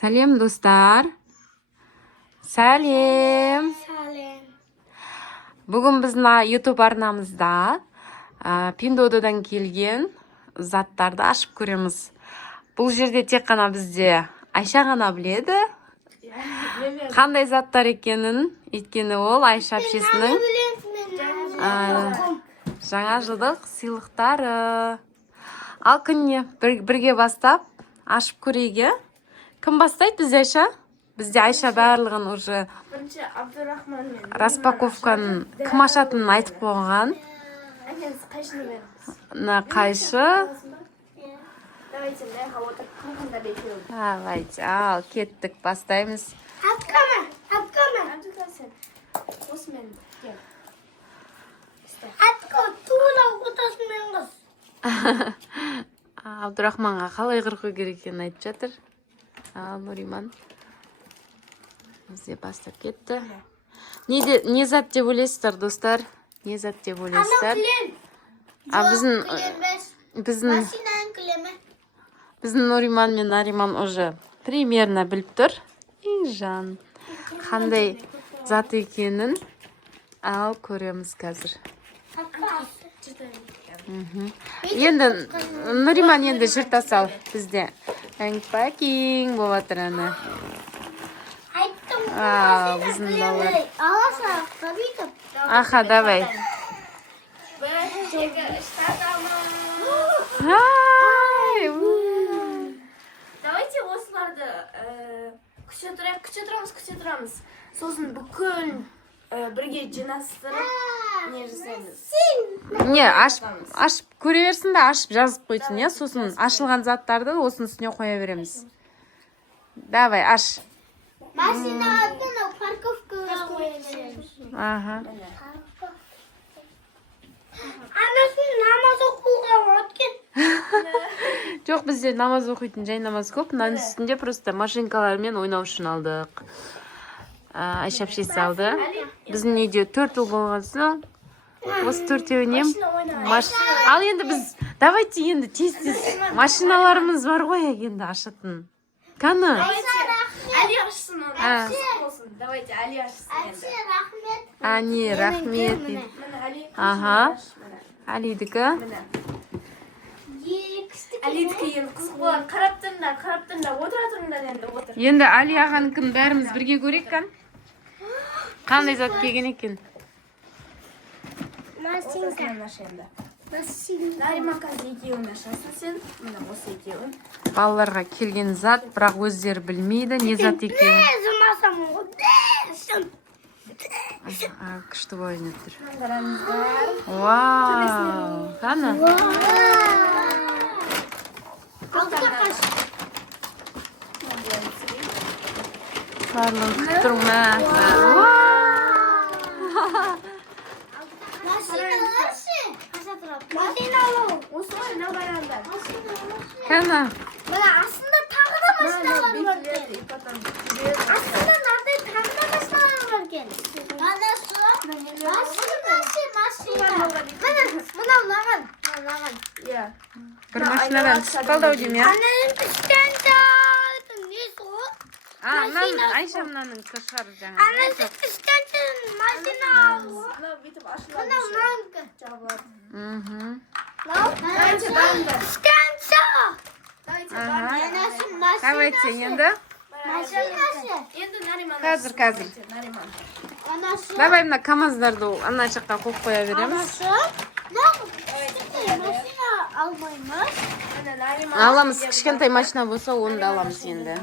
Сәлем, достар. Сәлем. Бүгін біздің YouTube арнамызда Пиндодадан келген заттарды ашып көреміз. Бұл жерде тек қана бізде Айша ғана біледі. Қандай заттар екенін, өйткені ол Айша әпшесінің жаңа жылдық сыйлықтары. Ал күнне бірге бастап ашып көрейге. Кім бастайды бізде, Айша? Бізде Айша барлығын уже распаковканың кім ашатынын айтып қойған. Қайшы. Давайте, ал, кеттік, бастаймыз. Абдурахманға қалай қырқу керек екенін айтып жатыр. Нуриман бізде бастап кетті. Не зат деп ойлайсыздар, достар? Не зат деп ойлайсыздар? Біздің Нуриман мен Нариман уже примерно біліп тұр. Жан, қандай зат екенін ал көреміз қазір. Енді Нуриман енді жырта сал бізде. Unpacking болып жатыр ана. Біздің балалар. Аха, давай. Давайте осыларды күші тұрамыз. Сосын бүкіл бірге жинастырып не жасаймыз. Не, ашып көре берсін де ашып жазып қойсын, не? Сосын ашылған заттарды осының үстіне қоя береміз. Давай, аш. Машина атына парковкаға қоя береміз. Аха. Анасын намаз оқуға өткен. Жоқ, бізде намаз оқитын жай намаз көп. Мынаның үстінде просто машинкалармен ойнау үшін алдық. Айша әпшесі алды. Біздің үйде 4 ұл болған соң, осы 4-еуінен ал енді біз, давайте енді тез-тез машиналарымыз бар ғой, енді ашатын. Қаны? Али ашсын оны. Давайте Али ашсын енді. Не, рахмет. Аха. Алидікі. Алидікі енді қызық болады. Қарап тұрыңдар, отыра тұрыңдар енді, отыр. Енді Али ағаныкін бәріміз бірге көрек кән? Қандай зат келген екен? Машинка. Нариман қазір екеуін ашасың сен, мына осы екеуін. Балаларға келген зат, бірақ өздері білмейді, не зат екен. Зымасам оғы. Күшті ойын өттір. Қараңыздар. Вау! Қаны? Барлығы күтіп тұрма. Машиналау. Осы машина барандар. Қаны? Мына астында тағы да машиналар бар екен. Астында нардай тағы да машиналар бар екен. Мынау маған. Бір машинадан түсіп қалды ау деймін, я? Ананың түскенді несі ғой? Айша мынаның шығарып жаңа. Ананың түскенді машина алу. Мынау бүйтіп ашылады. Мынау мынанікі. Жабылады. Давайте барыңдар. Түскенді. Давайте енді. Машинасы. Енді Нариман. Қазір. Нариман. Анасы. Давай мына камазларды ана жаққа қойып қоя береміз. Машина алмаймыз. Мына Нариман. Аламыз, кішкентай машина болса, оны да аламыз енді.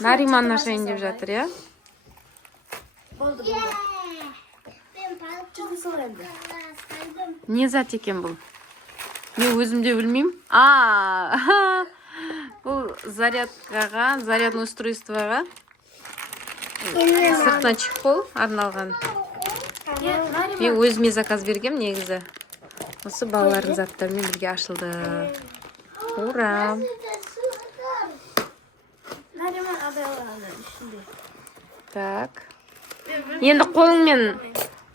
Нариман ашайын деп жатыр, я? Болды. Жүрді сол енді. Не зат екен бұл? Мен өзім де білмеймін. Бұл зарядкаға, зарядный устройствоға сыртына чехол арналған. Мен өзіме заказ бергем негізі. Осы балалардың заттарымен бірге ашылды. Ура! Нариман адайлағаны ішінде. Так. Енді қолыңмен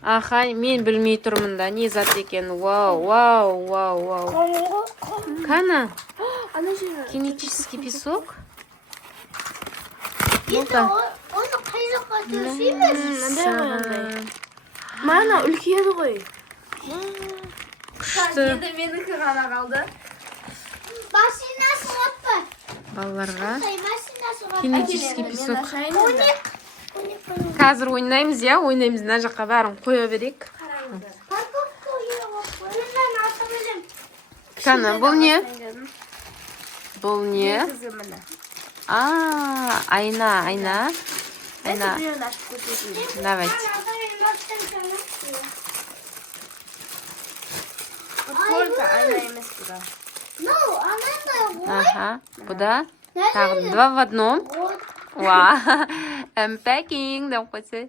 Аха, мен білмей тұрмын да, не зат екен. Вау, вау, вау, вау. Кана? ана жер에 Кинетический песок? 이거 어느 가져가서 씹어. Мана үлкейеді ғой. Күшті. Енді менікі ғана қалды. машинасы бар па? Балаларға машинасы бар. кинетический песок. Коник. Қазір ойнаймыз, я? Ойнаймыз, мына жаққа бәрін қоя берейік. парковка үйі ойыннан аты білем. Кана, бұл не? Бұл не? Негізі міне. Айна, айна. Айна, Біреуін ашып көрсетейін. давайте. Только айна емес бұда. Ну, она Аха, бұда тағы два в одном. вот. Ва, unpacking деп қойса.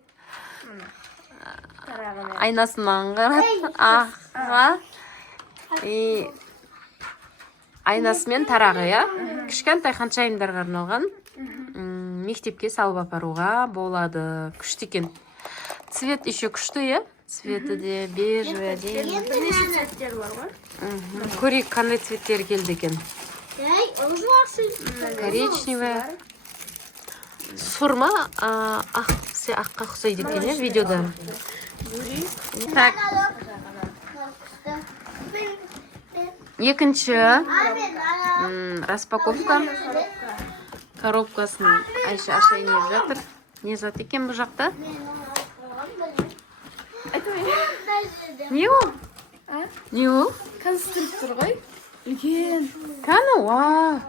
Тарағына. Айнасынан қарап. Аха. И айнасымен тарағы, я? Кішкентай ханшайымдарға арналған. Мектепке салып апаруға болады. Күшті екен. Цвет еще күшті, я? Цветі де бежевый, де. Бірнеше цветтер бар ғой. Көрейік қандай цветтер келді екен. Эй, ужасный. Коричневая. Сұрма аққа ұқсайды екен, я, видеода. Так, екінші распаковка. Коробкасын Айша ашайын деп жатыр. Не зат екен бұл жақта? Не ол? Не ол? Конструктор ғой. Үлкен. Кәні, ва.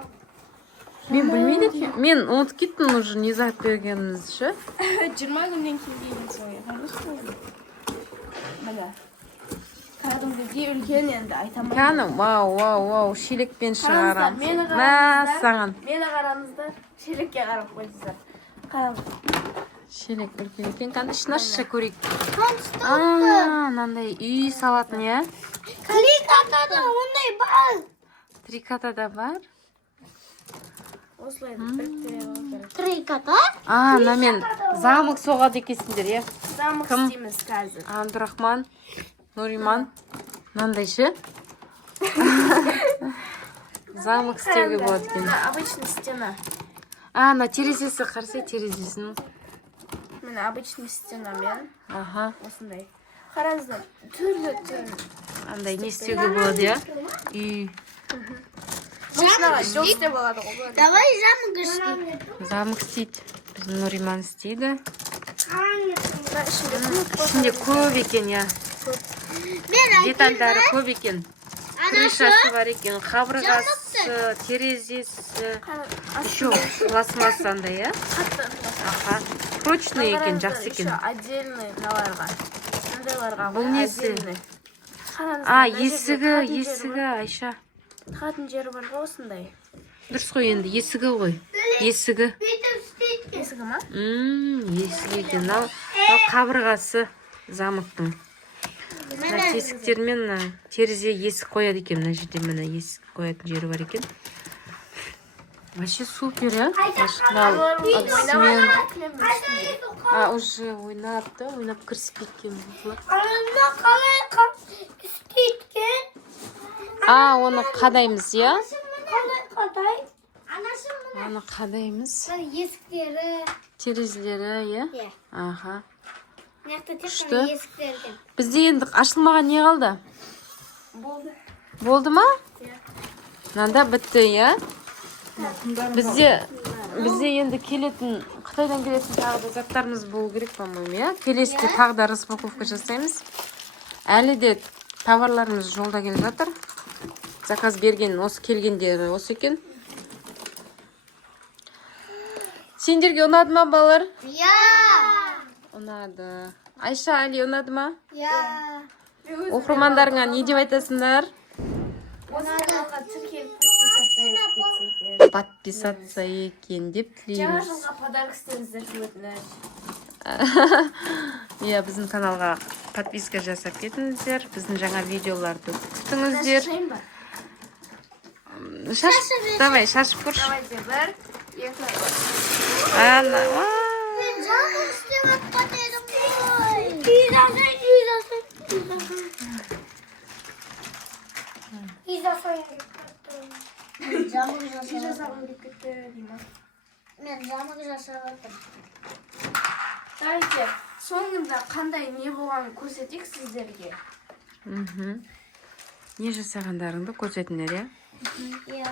Мен білмейді екен. Мен ұмытып кеттім уже не зат бергеніміз ше. 20 күннен кейін деген соң. Міне. Кәдімгідей үлкен енді айтамын. Кәні, вау, вау, вау. Шелекпен шығарам. Мені Мә, саған. Мені қараңыздар. Шелекке қарап қойдыңыздар. Қараңыздар. Шелек үлкен екен. Кәні, ішін ашша көрейік. Конструктор. Мынандай үй салатын, я? Кликатада ондай бар. Трикатада бар. Осылай біріктіре алу керек. Триката? Намен замок соғады екесіңдер, я? Замок Кім? істейміз қазір. Абдурахман, Нуриман. Мынандай ше? Замок істеуге болады екен. Обычный стена. На терезесі, қарсы терезесін. Міне обычный стенамен. Аха. Осындай. Қараңыздар. Түрлі. Андай не істеуге болады, я? Үй. Машинаға жоқ істеп болады ғой. Давай замок істейік. Замок істейді. Біздің Нуриман істейді. Мына ішінде Ішінде көп екен, я? Мен Детальдары көп екен. Крышасы бар екен, қабырғасы, терезесі. Еще пластмасса андай, я? қатты. Аха. Прочный екен, жақсы екен. Еще отдельный наларға. Мындайларға Бұл ғой, несі? отдельный. Қараңыздар, Есігі, Айша. Тығатын жері бар ғой осындай. Дұрыс қой енді, есігі ғой. Есігі. бүйтіп істейді. Есігі ма? Есігі екен. Мынау қабырғасы замоктың. Тесіктермен терезе есік қояды екен. Мына жерде мына есік қоятын жері бар екен. Вообще супер, я? Уже ойнап та, ойнап кірісіп кеткен. Ананда қалай істейткен? Оны қадаймыз, я? Қалай қадай? Анасы мұны Оны қадаймыз. есіктері. Терезелері, я? Иә. Аха. Мынақты тек Күшті. қана есіктерден. Бізде енді ашылмаған не қалды? Болды. Болды ма? Иә. Мынанда бітті, я? Бізде енді келетін, Қытайдан келетін тағы да заттарымыз болу керек, по-моему, я? Келесіде тағы да распаковка жасаймыз. Әлі де товарларымыз жолда келіп жатыр. Заказ берген, осы келгендері осы екен. Сендерге ұнады ма, балалар? Иә. Ұнады. Айша, Али, ұнады ма? Иә. Оқырмандарыңа не деп айтасыңдар? Осы каналға тіркеліп Подписаться екен деп Жаңа тілейміз. жылға подарок істеңіздер өтініш. Иә, біздің каналға подписка жасап кетіңіздер. Біздің жаңа видеоларды күтіңіздер. Шашайын ба? Давай, шашып көрші. Давайте бір, екі. Мен замок істеп жатқан едім ғой. үй жасайын деп кеттім. Жамық үй жасап жасағым келіп кетті деймін. мен жамық жасап жатырмын. Давайте соңында қандай не болғанын көрсетейік сіздерге. Не жасағандарыңды көрсетіңдер, иә? Иә.